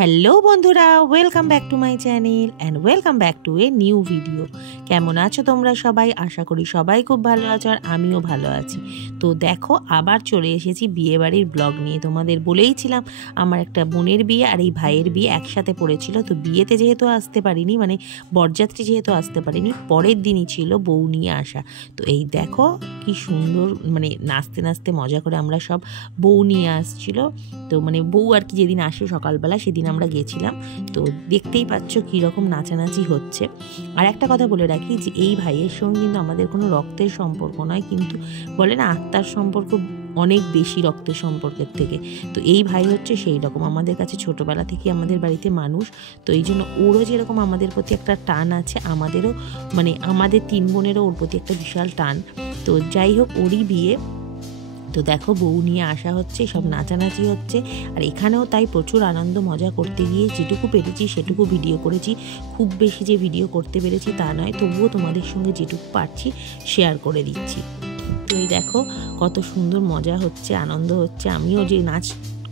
Hello বন্ধুরা, welcome back to my channel and welcome back to a new video. কেমন আছো তোমরা সবাই? আশা করি সবাই খুব ভালো আছো আর আমিও ভালো আছি। তো দেখো, আবার চলে এসেছি বিয়েবাড়ির ব্লগ নিয়ে। তোমাদের বলেইছিলাম আমার একটা বোনের বিয়ে আর এই ভাইয়ের বিয়ে একসাথে পড়েছিল। তো বিয়েতে যেহেতু আসতে পারিনি, মানে বরযাত্রী যেহেতু আসতে পারিনি, পরের দিনই ছিল বউ নিয়ে আসা। তো এই দেখো কি সুন্দর, মানে নাচতে নাচতে মজা করে আমরা সব, বউ নিয়ে আসছিল। তো মানে বউ আর কি যেদিন আসে সকালবেলা সেদিন আমরা গেছিলাম। তো দেখতেই পাচ্ছ কীরকম নাচানাচি হচ্ছে। আর একটা কথা বলে রাখি যে এই ভাইয়ের সঙ্গে কিন্তু আমাদের কোনো রক্তের সম্পর্ক নয়, কিন্তু বলে না আত্মার সম্পর্ক অনেক বেশি রক্তের সম্পর্কের থেকে। তো এই ভাই হচ্ছে সেই রকম, আমাদের কাছে ছোটোবেলা থেকে আমাদের বাড়িতে মানুষ। তো এই জন্য ওরও যেরকম আমাদের প্রতি একটা টান আছে, আমাদেরও মানে আমাদের তিন বোনেরও ওর প্রতি একটা বিশাল টান। তো যাই হোক, ওরই বিয়ে। তো দেখো বউ নিয়ে আসা হচ্ছে, সব নাচানাচি হচ্ছে। আর এখানেও তাই প্রচুর আনন্দ মজা করতে গিয়ে যেটুকু পেরেছি সেটুকু ভিডিও করেছি। খুব বেশি যে ভিডিও করতে পেরেছি তা নয়, তবুও তোমাদের সঙ্গে যেটুকু পারছি শেয়ার করে দিচ্ছি। তো এই দেখো কত সুন্দর মজা হচ্ছে, আনন্দ হচ্ছে। আমিও যে নাচ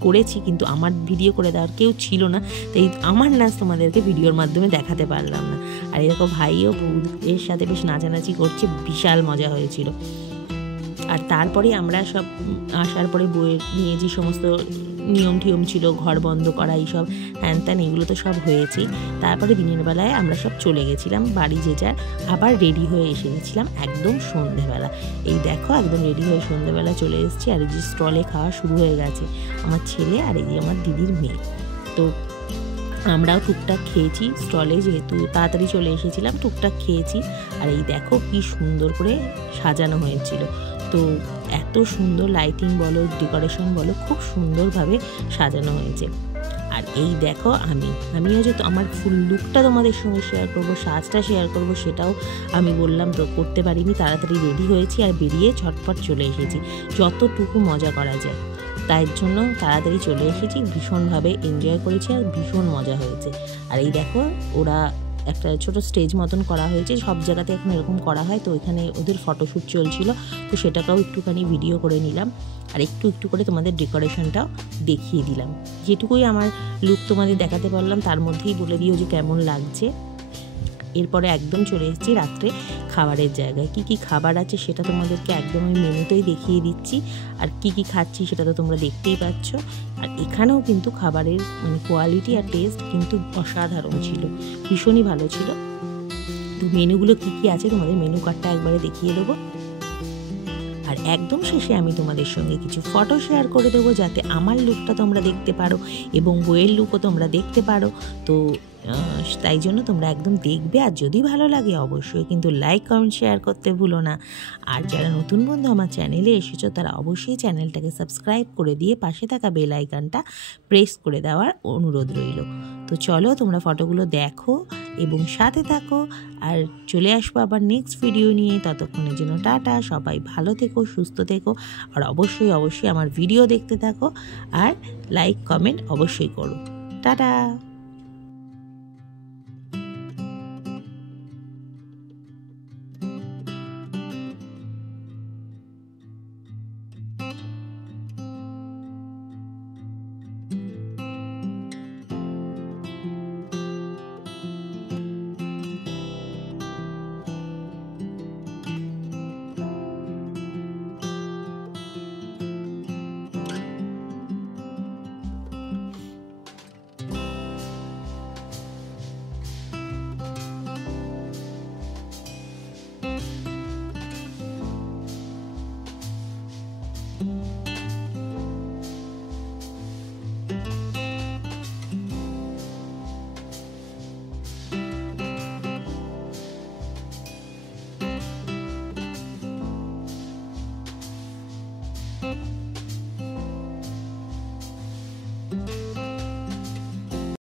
করেছি, কিন্তু আমার ভিডিও করে দেওয়ার কেউ ছিল না, তাই আমার নাচ তোমাদেরকে ভিডিওর মাধ্যমে দেখাতে পারলাম না। আর এরকম ভাইও বউয়ের সাথে বেশ নাচানাচি করছে, বিশাল মজা হয়েছিল। আর তারপরে আমরা সব আসার পরে বইয়ের নিয়ে যে সমস্ত নিয়ম টিয়ম ছিল, ঘর বন্ধ করা, এইসব হ্যান ত্যান, এগুলো তো সব হয়েছেই। তারপরে দিনের বেলায় আমরা সব চলে গেছিলাম বাড়ি, যে যার আবার রেডি হয়ে এসে গেছিলাম একদম সন্ধেবেলা। এই দেখো একদম রেডি হয়ে সন্ধেবেলা চলে এসেছি। আর এই যে স্টলে খাওয়া শুরু হয়ে গেছে, আমার ছেলে আর এই যে আমার দিদির মেয়ে। তো আমরাও টুকটাক খেয়েছি স্টলে, যেহেতু তাড়াতাড়ি চলে এসেছিলাম, টুকটাক খেয়েছি। আর এই দেখো কি সুন্দর করে সাজানো হয়েছিল। তো এত সুন্দর লাইটিং বলো, ডেকোরেশন বলো, খুব সুন্দরভাবে সাজানো হয়েছে। আর এই দেখো আমিও যে আমার ফুল লুকটা তোমাদের সঙ্গে শেয়ার করব, সাজটা শেয়ার করব, সেটাও আমি বললাম তো করতে পারিনি। তাড়াতাড়ি রেডি হয়েছি আর বেরিয়ে ঝটপট চলে এসেছি, যতটুকু মজা করা যায় তাই জন্য তাড়াতাড়ি চলে এসেছি। ভীষণভাবে এনজয় করেছি আর ভীষণ মজা হয়েছে। আর এই দেখো ওরা একটা ছোট স্টেজ মতন করা হয়েছে, সব জায়গাতে এখন এরকম করা হয়। তো এখানে ওদের ফটোশ্যুট চলছিল, তো সেটাকেও একটুখানি ভিডিও করে নিলাম। আর একটু একটু করে তোমাদের ডেকোরেশনটাও দেখিয়ে দিলাম। যেটুকুই আমার লুক তোমাদের দেখাতে পারলাম তার মধ্যেই বলে দিও যে কেমন লাগছে। এরপরে একদম চলে এসেছি রাত্রে খাবারের জায়গায়। কি কি খাবার আছে সেটা তোমাদেরকে একদম আমি মেনুতেই দেখিয়ে দিচ্ছি। আর কি কি খাচ্ছি সেটা তো তোমরা দেখতেই পাচ্ছ। আর এখানেও কিন্তু খাবারের মানে কোয়ালিটি আর টেস্ট কিন্তু অসাধারণ ছিল, ভীষণই ভালো ছিল। তো মেনুগুলো কি কি আছে তোমাদের মেনু কার্ডটা একবারে দেখিয়ে দেবো। আর একদম শেষে আমি তোমাদের সঙ্গে কিছু ফটো শেয়ার করে দেবো, যাতে আমার লুকটা তোমরা দেখতে পারো এবং বইয়ের লুকও তোমরা দেখতে পারো। তো তাই জন্য তোমরা একদম দেখবে। আর যদি ভালো লাগে অবশ্যই কিন্তু লাইক কমেন্ট শেয়ার করতে ভুলো না। আর যারা নতুন বন্ধু আমার চ্যানেলে এসেছো তারা অবশ্যই চ্যানেলটাকে সাবস্ক্রাইব করে দিয়ে পাশে থাকা বেল আইকনটা প্রেস করে দেওয়ার অনুরোধ রইল। তো চলো তোমরা ফটোগুলো দেখো এবং সাথে থাকো। আর চলে আসবো আবার নেক্সট ভিডিও নিয়ে। ততক্ষণের জন্য টাটা, সবাই ভালো থেকো, সুস্থ থেকো। আর অবশ্যই অবশ্যই আমার ভিডিও দেখতে থাকো আর লাইক কমেন্ট অবশ্যই করো। টাটা।